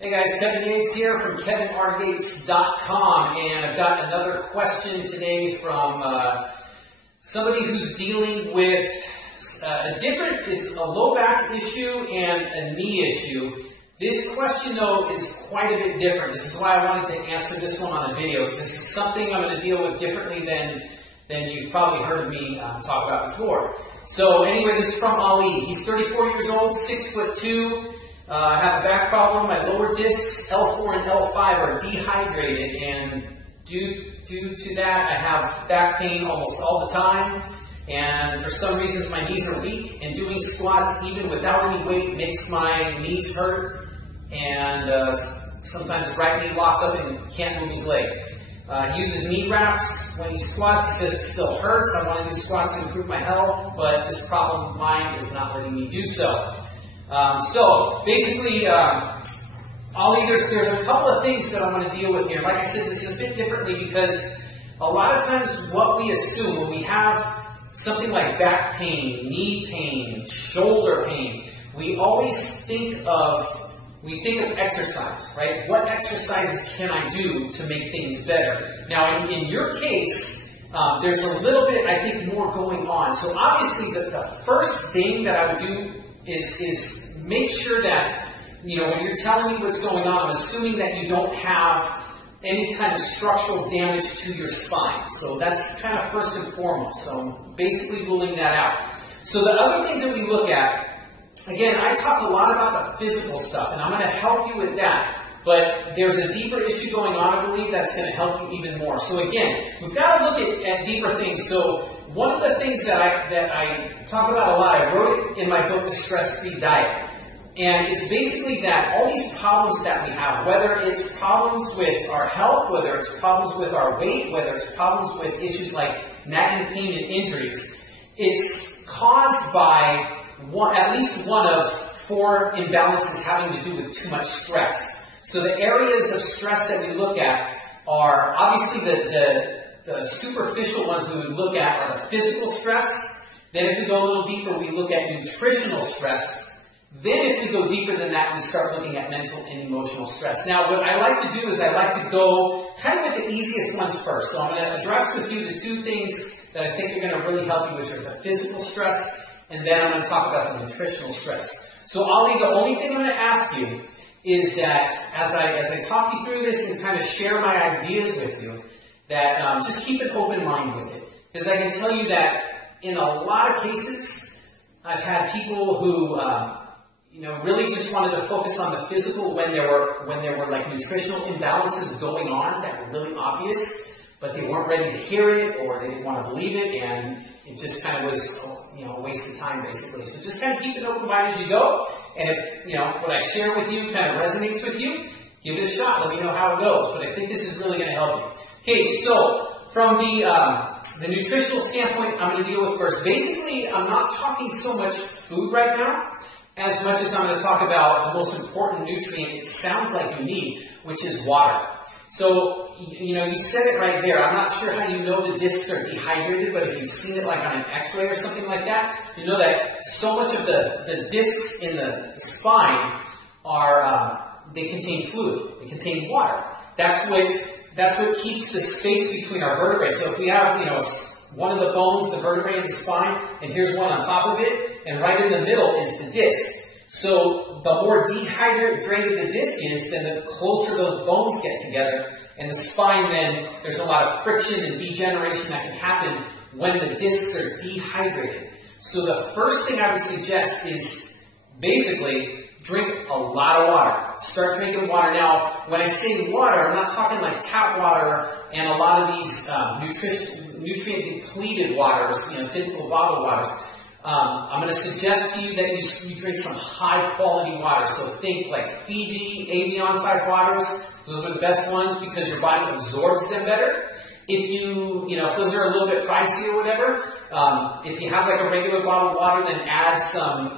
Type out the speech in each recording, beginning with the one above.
Hey guys, Kevin Yates here from KevinRYates.com, and I've got another question today from somebody who's dealing with it's a low back issue and a knee issue. This question though is quite a bit different. This is why I wanted to answer this one on the video, because this is something I'm going to deal with differently than you've probably heard me talk about before. So anyway, this is from Ali. He's 34 years old, 6'2". I have a back problem. My lower discs, L4 and L5, are dehydrated, and due to that, I have back pain almost all the time. And for some reasons, my knees are weak, and doing squats, even without any weight, makes my knees hurt. And sometimes his right knee locks up and can't move his leg. He uses knee wraps when he squats. He says it still hurts. I want to do squats to improve my health, but this problem of mine is not letting me do so. So basically, Ali, there's a couple of things that I'm going to deal with here. Like I said, this is a bit differently because a lot of times what we assume when we have something like back pain, knee pain, shoulder pain, we always think of exercise, right? What exercises can I do to make things better? Now, in your case, there's a little bit, I think, more going on. So obviously, the first thing that I would do is make sure that, when you're telling me what's going on, I'm assuming that you don't have any kind of structural damage to your spine. So that's kind of first and foremost. So I'm basically ruling that out. So the other things that we look at, again, I talk a lot about the physical stuff, and I'm going to help you with that. But there's a deeper issue going on, I believe, that's going to help you even more. So again, we've got to look at deeper things. So one of the things that I talk about a lot, I wrote it in my book, The Stress-Free Diet. And it's basically that all these problems that we have, whether it's problems with our health, whether it's problems with our weight, whether it's problems with issues like nagging pain and injuries, it's caused by at least one of 4 imbalances having to do with too much stress. So the areas of stress that we look at are obviously the superficial ones we would look at are the physical stress. Then if we go a little deeper, we look at nutritional stress. Then if we go deeper than that, we start looking at mental and emotional stress. Now, what I like to do is I like to go kind of with the easiest ones first. So I'm going to address with you the 2 things that I think are going to really help you, which are the physical stress, and then I'm going to talk about the nutritional stress. So Ali, the only thing I'm going to ask you is that as I talk you through this and kind of share my ideas with you, that just keep an open mind with it. Because I can tell you that in a lot of cases, I've had people who really just wanted to focus on the physical when there were like nutritional imbalances going on that were really obvious, but they weren't ready to hear it or they didn't want to believe it, and it just kind of was a waste of time basically. So just kind of keep an open mind as you go, and if what I share with you kind of resonates with you, give it a shot. Let me know how it goes. But I think this is really going to help you. Okay, so from the nutritional standpoint, I'm going to deal with first. Basically, I'm not talking so much food right now, as much as I'm going to talk about the most important nutrient it sounds like you need, which is water. So, you said it right there. I'm not sure how you know the discs are dehydrated, but if you've seen it like on an x-ray or something like that, you know that so much of the discs in the spine they contain fluid. They contain water. That's what keeps the space between our vertebrae. So if we have, one of the bones, the vertebrae in the spine, and here's one on top of it, and right in the middle is the disc. So the more dehydrated the disc is, then the closer those bones get together. And the spine, then, there's a lot of friction and degeneration that can happen when the discs are dehydrated. So the first thing I would suggest is basically drink a lot of water. Start drinking water. Now, when I say water, I'm not talking like tap water and a lot of these nutrient-depleted waters, typical bottled waters. I'm going to suggest to you that you drink some high-quality water. So think like Fiji, Avion type waters. Those are the best ones because your body absorbs them better. If those are a little bit pricey or whatever, if you have like a regular bottled water, then add some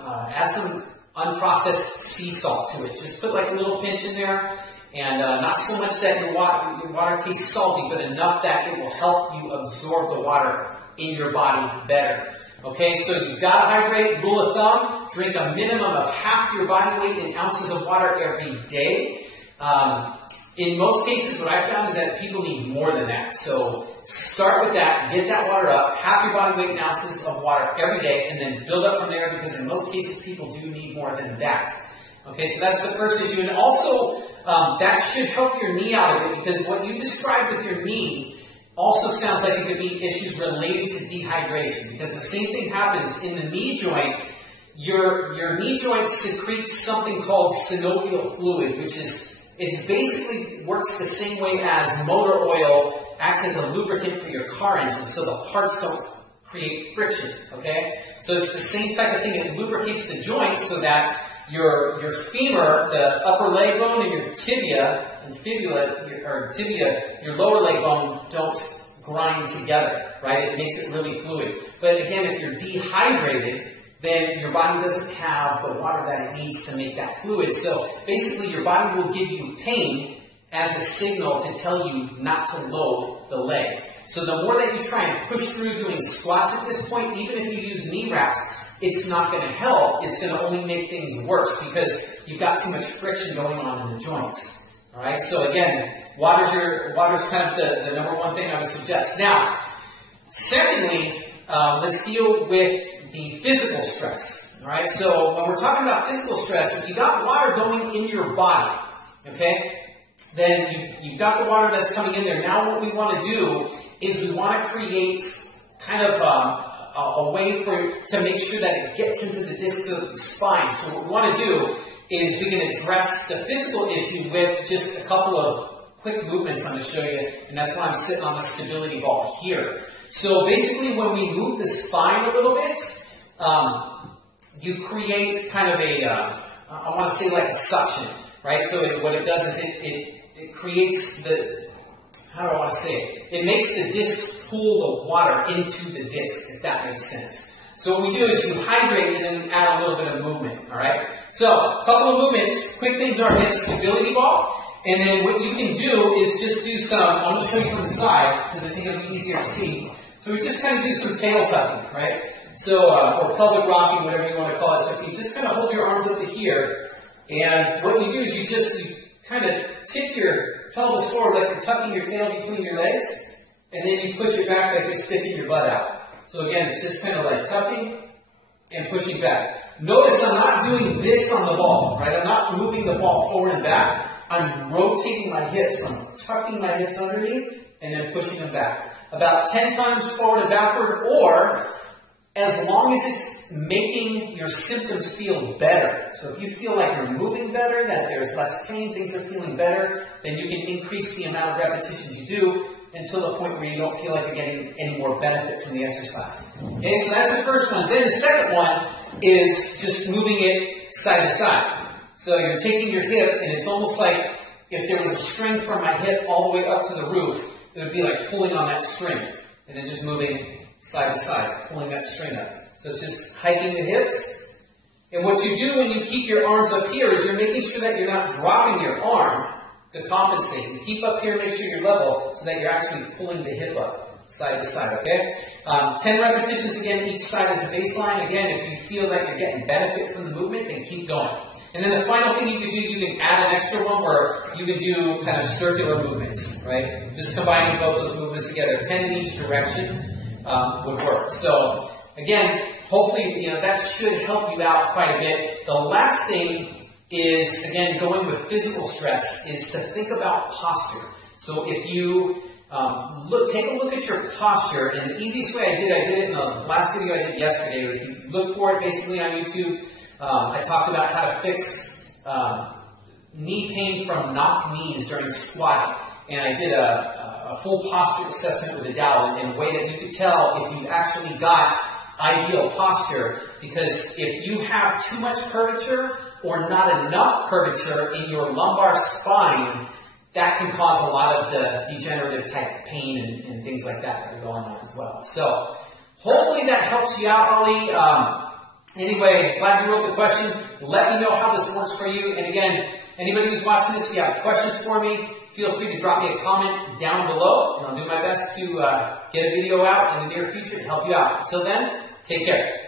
unprocessed sea salt to it. Just put like a little pinch in there, and not so much that your water tastes salty, but enough that it will help you absorb the water in your body better. Okay, so you've got to hydrate. Rule of thumb, drink a minimum of half your body weight in ounces of water every day. In most cases, what I found is that people need more than that. So start with that, get that water up, half your body weight in ounces of water every day, and then build up from there, because in most cases, people do need more than that. Okay, so that's the first issue. And also, that should help your knee out of it, because what you described with your knee also sounds like it could be issues related to dehydration, because the same thing happens in the knee joint. Your knee joint secretes something called synovial fluid, which is, it basically works the same way as motor oil acts as a lubricant for your car engine, so the parts don't create friction, okay? So it's the same type of thing. It lubricates the joint so that your femur, the upper leg bone, and your tibia and fibula, your lower leg bone, don't grind together, right? It makes it really fluid. But again, if you're dehydrated, then your body doesn't have the water that it needs to make that fluid. So basically, your body will give you pain as a signal to tell you not to load the leg. So the more that you try and push through doing squats at this point, even if you use knee wraps, it's not going to help. It's going to only make things worse, because you've got too much friction going on in the joints. All right. So again, water's kind of the number one thing I would suggest. Now, secondly, let's deal with the physical stress. All right. So when we're talking about physical stress, if you got water going in your body, okay, then you've got the water that's coming in there. Now, what we want to do is we want to create kind of a way to make sure that it gets into the disc of the spine. So what we want to do is we can address the physical issue with just a couple of quick movements I'm going to show you, and that's why I'm sitting on the stability ball here. So basically, when we move the spine a little bit, you create kind of I want to say like a suction, right? So what it does is it creates the, how do I want to say it? It makes the disc pull the water into the disc, if that makes sense. So what we do is we hydrate and then add a little bit of movement, all right? So a couple of movements, quick things are hit stability ball, and then what you can do is just do some, I'm going to show you from the side, because I think it'll be easier to see. So we just kind of do some tail tucking, right? So, or pelvic rocking, whatever you want to call it. So if you just kind of hold your arms up to here, and what you do is you kind of tip your pelvis forward like you're tucking your tail between your legs, and then you push it back like you're sticking your butt out. So again, it's just kind of like tucking and pushing back. Notice I'm not doing this on the ball, right? I'm not moving the ball forward and back. I'm rotating my hips. I'm tucking my hips underneath and then pushing them back. About 10 times forward and backward, or as long as it's making your symptoms feel better. So if you feel like you're moving better, that there's less pain, things are feeling better, then you can increase the amount of repetitions you do until the point where you don't feel like you're getting any more benefit from the exercise. Okay, so that's the first one. Then the second one is just moving it side to side. So you're taking your hip, and it's almost like if there was a string from my hip all the way up to the roof, it would be like pulling on that string, and then just moving side to side, pulling that string up. So it's just hiking the hips. And what you do when you keep your arms up here is you're making sure that you're not dropping your arm to compensate. You keep up here, make sure you're level, so that you're actually pulling the hip up side to side, okay? 10 repetitions again, each side is a baseline. Again, if you feel like you're getting benefit from the movement, then keep going. And then the final thing you can do, you can add an extra one where you can do kind of circular movements, right? Just combining both those movements together. 10 in each direction would work. So, again, hopefully, that should help you out quite a bit. The last thing is, again, going with physical stress, is to think about posture. So if you take a look at your posture, and the easiest way I did it in the last video I did yesterday. If you look for it basically on YouTube, I talked about how to fix knee pain from knock knees during squatting. And I did a full posture assessment with a dowel in a way that you could tell if you actually got ideal posture, because if you have too much curvature or not enough curvature in your lumbar spine, that can cause a lot of the degenerative type pain and things like that are going on as well. So hopefully that helps you out, Ollie. Anyway, glad you wrote the question. Let me know how this works for you. And again, anybody who's watching this, if you have questions for me, feel free to drop me a comment down below, and I'll do my best to get a video out in the near future to help you out. Until then, take care.